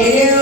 Inhale.